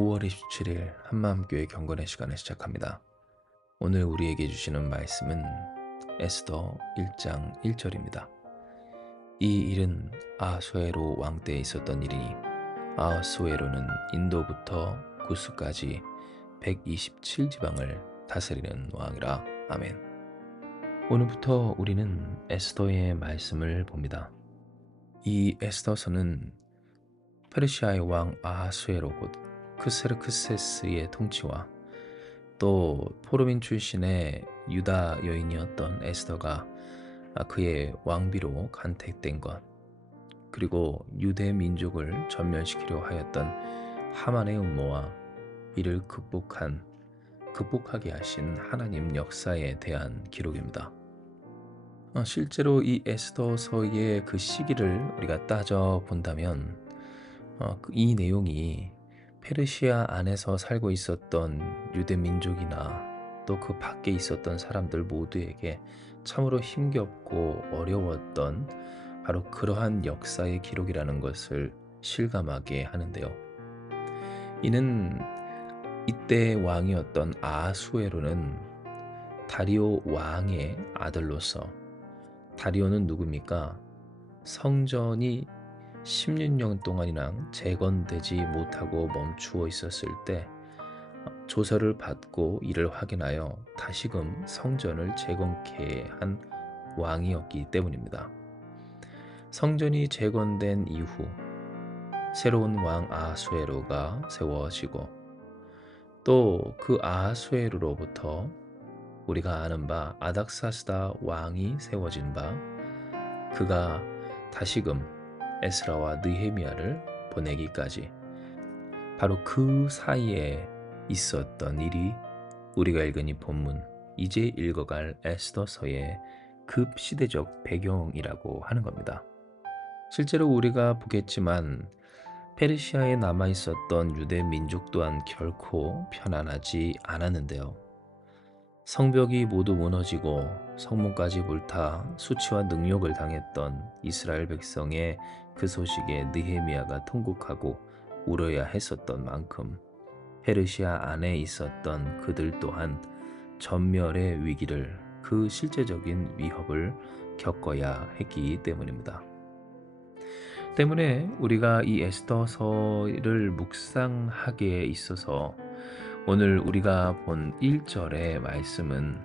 5월 27일 한마음교회 경건의 시간을 시작합니다. 오늘 우리에게 주시는 말씀은 에스더 1장 1절입니다. 이 일은 아하수에로 왕 때에 있었던 일이니 아하수에로는 인도부터 구스까지 127지방을 다스리는 왕이라. 아멘. 오늘부터 우리는 에스더의 말씀을 봅니다. 이 에스더서는 페르시아의 왕 아하수에로 곧 크세르크세스의 통치와 또 포로민 출신의 유다 여인이었던 에스더가 그의 왕비로 간택된 것, 그리고 유대 민족을 전멸시키려 하였던 하만의 음모와 이를 극복하게 하신 하나님 역사에 대한 기록입니다. 실제로 이 에스더서의 그 시기를 우리가 따져 본다면 이 내용이 페르시아 안에서 살고 있었던 유대 민족이나 또 그 밖에 있었던 사람들 모두에게 참으로 힘겹고 어려웠던 바로 그러한 역사의 기록이라는 것을 실감하게 하는데요. 이는 이때 왕이었던 아하수에로는 다리오 왕의 아들로서, 다리오는 누굽니까? 성전이 16년 동안이나 재건되지 못하고 멈추어 있었을 때 조서를 받고 이를 확인하여 다시금 성전을 재건케 한 왕이었기 때문입니다. 성전이 재건된 이후 새로운 왕 아하수에로가 세워지고 또 그 아하수에로로부터 우리가 아는 바 아닥사스다 왕이 세워진 바, 그가 다시금 에스라와 느헤미야를 보내기까지 바로 그 사이에 있었던 일이 우리가 읽은 이 본문, 이제 읽어갈 에스더서의 급시대적 배경이라고 하는 겁니다. 실제로 우리가 보겠지만 페르시아에 남아있었던 유대 민족 또한 결코 편안하지 않았는데요. 성벽이 모두 무너지고 성문까지 불타 수치와 능욕을 당했던 이스라엘 백성의 그 소식에 느헤미야가 통곡하고 울어야 했었던 만큼 페르시아 안에 있었던 그들 또한 전멸의 위기를, 그 실제적인 위협을 겪어야 했기 때문입니다. 때문에 우리가 이 에스더서를 묵상하기에 있어서 오늘 우리가 본 1절의 말씀은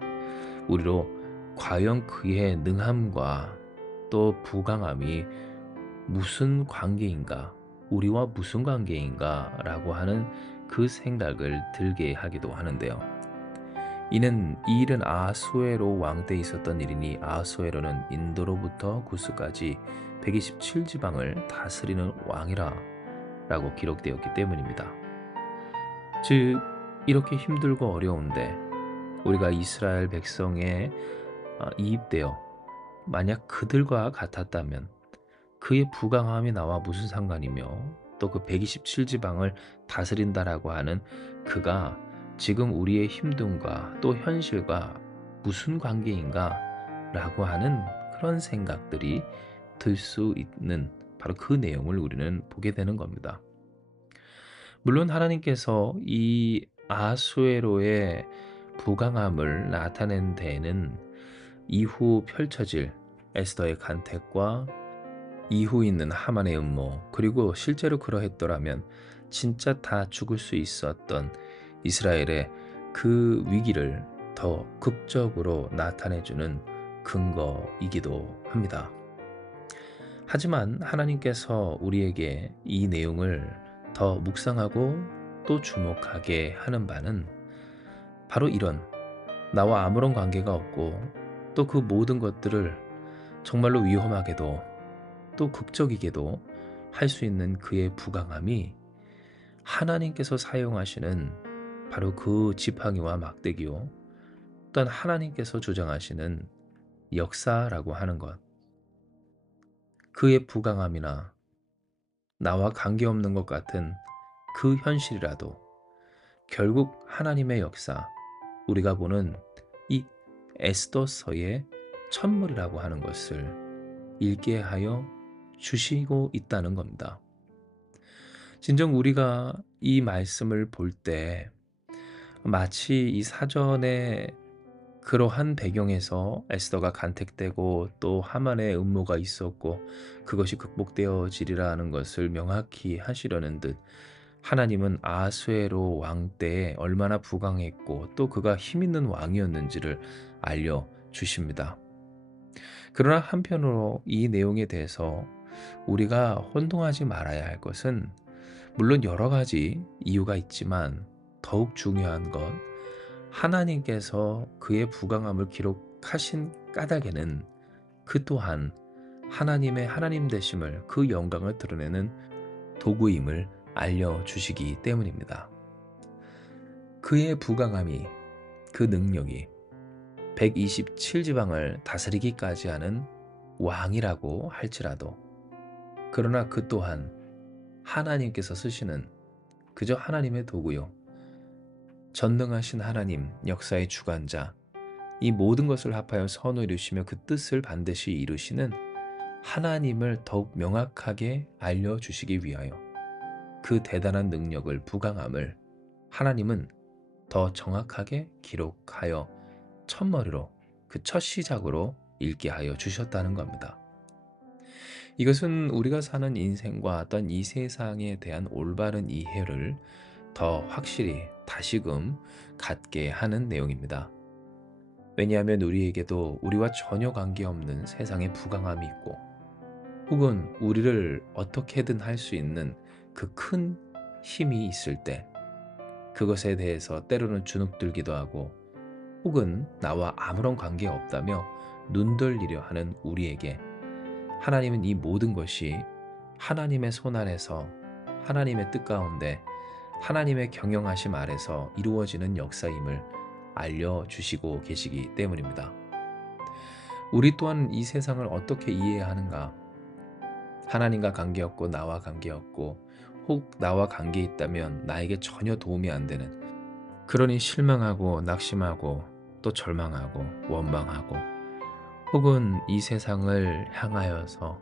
우리로 과연 그의 능함과 또 부강함이 무슨 관계인가, 우리와 무슨 관계인가 라고 하는 그 생각을 들게 하기도 하는데요. 이 일은 아하수에로 왕 때 있었던 일이니 아하수에로는 인도로부터 구스까지 127지방을 다스리는 왕이라 라고 기록되었기 때문입니다. 즉 이렇게 힘들고 어려운데 우리가 이스라엘 백성에 이입되어 만약 그들과 같았다면 그의 부강함이 나와 무슨 상관이며, 또 그 127지방을 다스린다라고 하는 그가 지금 우리의 힘듦과 또 현실과 무슨 관계인가 라고 하는 그런 생각들이 들 수 있는 바로 그 내용을 우리는 보게 되는 겁니다. 물론 하나님께서 이 아하수에로의 부강함을 나타낸 데에는 이후 펼쳐질 에스더의 간택과 이후 있는 하만의 음모, 그리고 실제로 그러했더라면 진짜 다 죽을 수 있었던 이스라엘의 그 위기를 더 극적으로 나타내주는 근거이기도 합니다. 하지만 하나님께서 우리에게 이 내용을 더 묵상하고 또 주목하게 하는 바는 바로 이런, 나와 아무런 관계가 없고 또 그 모든 것들을 정말로 위험하게도 또 극적이게도 할 수 있는 그의 부강함이 하나님께서 사용하시는 바로 그 지팡이와 막대기요, 또한 하나님께서 주장하시는 역사라고 하는 것, 그의 부강함이나 나와 관계없는 것 같은 그 현실이라도 결국 하나님의 역사, 우리가 보는 이 에스더서의 첫물이라고 하는 것을 읽게 하여 주시고 있다는 겁니다. 진정 우리가 이 말씀을 볼 때 마치 이 사전에 그러한 배경에서 에스더가 간택되고 또 하만의 음모가 있었고 그것이 극복되어지리라 하는 것을 명확히 하시려는 듯 하나님은 아수에로 왕 때에 얼마나 부강했고 또 그가 힘있는 왕이었는지를 알려주십니다. 그러나 한편으로 이 내용에 대해서 우리가 혼동하지 말아야 할 것은 물론 여러 가지 이유가 있지만 더욱 중요한 건 하나님께서 그의 부강함을 기록하신 까닭에는 그 또한 하나님의 하나님 되심을 그 영광을 드러내는 도구임을 알려주시기 때문입니다. 그의 부강함이 그 능력이 127지방을 다스리기까지 하는 왕이라고 할지라도 그러나 그 또한 하나님께서 쓰시는 그저 하나님의 도구요 전능하신 하나님 역사의 주관자 이 모든 것을 합하여 선을 이루시며 그 뜻을 반드시 이루시는 하나님을 더욱 명확하게 알려주시기 위하여 그 대단한 능력을 부강함을 하나님은 더 정확하게 기록하여 첫머리로 그 첫 시작으로 읽게 하여 주셨다는 겁니다. 이것은 우리가 사는 인생과 어떤 이 세상에 대한 올바른 이해를 더 확실히 다시금 갖게 하는 내용입니다. 왜냐하면 우리에게도 우리와 전혀 관계없는 세상에 부강함이 있고 혹은 우리를 어떻게든 할 수 있는 그 큰 힘이 있을 때 그것에 대해서 때로는 주눅들기도 하고 혹은 나와 아무런 관계 없다며 눈돌리려 하는 우리에게 하나님은 이 모든 것이 하나님의 손 안에서 하나님의 뜻 가운데 하나님의 경영하심 아래서 이루어지는 역사임을 알려주시고 계시기 때문입니다. 우리 또한 이 세상을 어떻게 이해해야 하는가? 하나님과 관계없고 나와 관계없고 혹 나와 관계 있다면 나에게 전혀 도움이 안 되는 그러니 실망하고 낙심하고 또 절망하고 원망하고 혹은 이 세상을 향하여서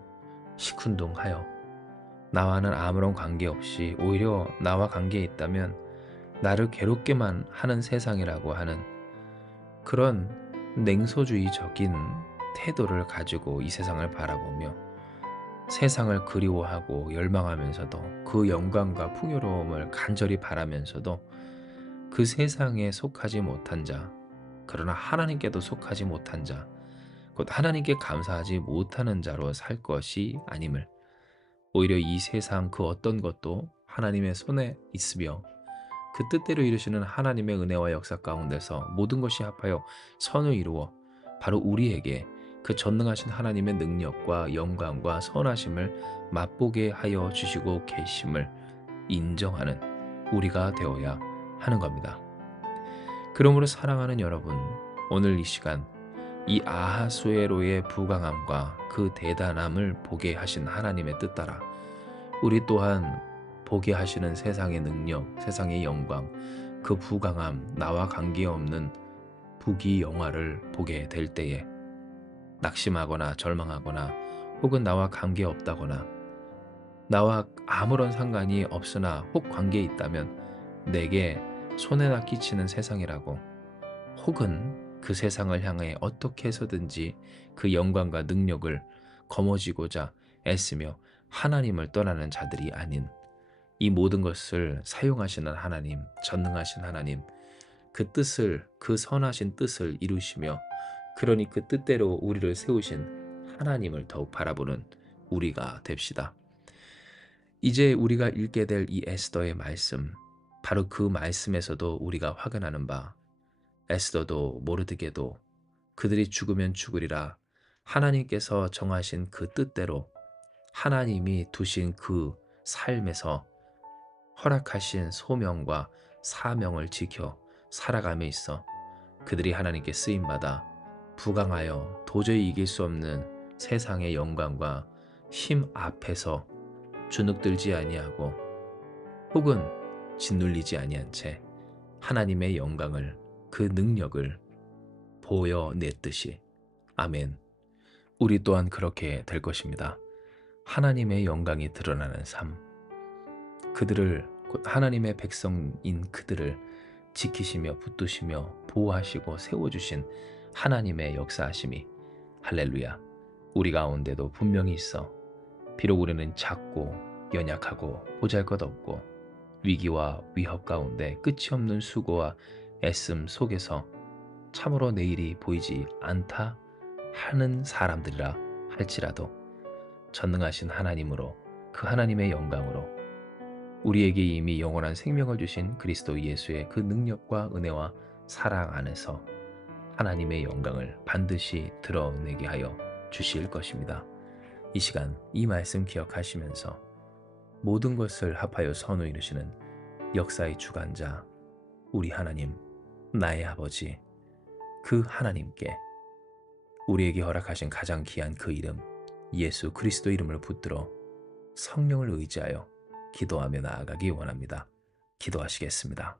시큰둥하여 나와는 아무런 관계없이 오히려 나와 관계에 있다면 나를 괴롭게만 하는 세상이라고 하는 그런 냉소주의적인 태도를 가지고 이 세상을 바라보며 세상을 그리워하고 열망하면서도 그 영광과 풍요로움을 간절히 바라면서도 그 세상에 속하지 못한 자, 그러나 하나님께도 속하지 못한 자, 곧 하나님께 감사하지 못하는 자로 살 것이 아님을 오히려 이 세상 그 어떤 것도 하나님의 손에 있으며 그 뜻대로 이루시는 하나님의 은혜와 역사 가운데서 모든 것이 합하여 선을 이루어 바로 우리에게 그 전능하신 하나님의 능력과 영광과 선하심을 맛보게 하여 주시고 계심을 인정하는 우리가 되어야 하는 겁니다. 그러므로 사랑하는 여러분, 오늘 이 시간 이 아하수에로의 부강함과 그 대단함을 보게 하신 하나님의 뜻 따라 우리 또한 보게 하시는 세상의 능력, 세상의 영광, 그 부강함, 나와 관계없는 부귀영화를 보게 될 때에 낙심하거나 절망하거나 혹은 나와 관계없다거나 나와 아무런 상관이 없으나 혹 관계에 있다면 내게 손해나 끼치는 세상이라고 혹은 그 세상을 향해 어떻게 해서든지 그 영광과 능력을 거머쥐고자 애쓰며 하나님을 떠나는 자들이 아닌 이 모든 것을 사용하시는 하나님, 전능하신 하나님, 그 뜻을, 그 선하신 뜻을 이루시며 그러니 그 뜻대로 우리를 세우신 하나님을 더욱 바라보는 우리가 됩시다. 이제 우리가 읽게 될 이 에스더의 말씀, 바로 그 말씀에서도 우리가 확인하는 바 에스더도 모르드게도 그들이 죽으면 죽으리라 하나님께서 정하신 그 뜻대로 하나님이 두신 그 삶에서 허락하신 소명과 사명을 지켜 살아감에 있어 그들이 하나님께 쓰임받아 부강하여 도저히 이길 수 없는 세상의 영광과 힘 앞에서 주눅들지 아니하고 혹은 짓눌리지 아니한 채 하나님의 영광을 그 능력을 보여냈듯이 아멘. 우리 또한 그렇게 될 것입니다. 하나님의 영광이 드러나는 삶, 그들을 곧 하나님의 백성인 그들을 지키시며 붙드시며 보호하시고 세워주신 하나님의 역사하심이 할렐루야 우리 가운데도 분명히 있어 비록 우리는 작고 연약하고 보잘것없고 위기와 위협 가운데 끝이 없는 수고와 애씀 속에서 참으로 내일이 보이지 않다 하는 사람들이라 할지라도 전능하신 하나님으로 그 하나님의 영광으로 우리에게 이미 영원한 생명을 주신 그리스도 예수의 그 능력과 은혜와 사랑 안에서 하나님의 영광을 반드시 드러내게 하여 주실 것입니다. 이 시간 이 말씀 기억하시면서 모든 것을 합하여 선을 이루시는 역사의 주관자 우리 하나님 나의 아버지 그 하나님께 우리에게 허락하신 가장 귀한 그 이름 예수 그리스도 이름을 붙들어 성령을 의지하여 기도하며 나아가기 원합니다. 기도하시겠습니다.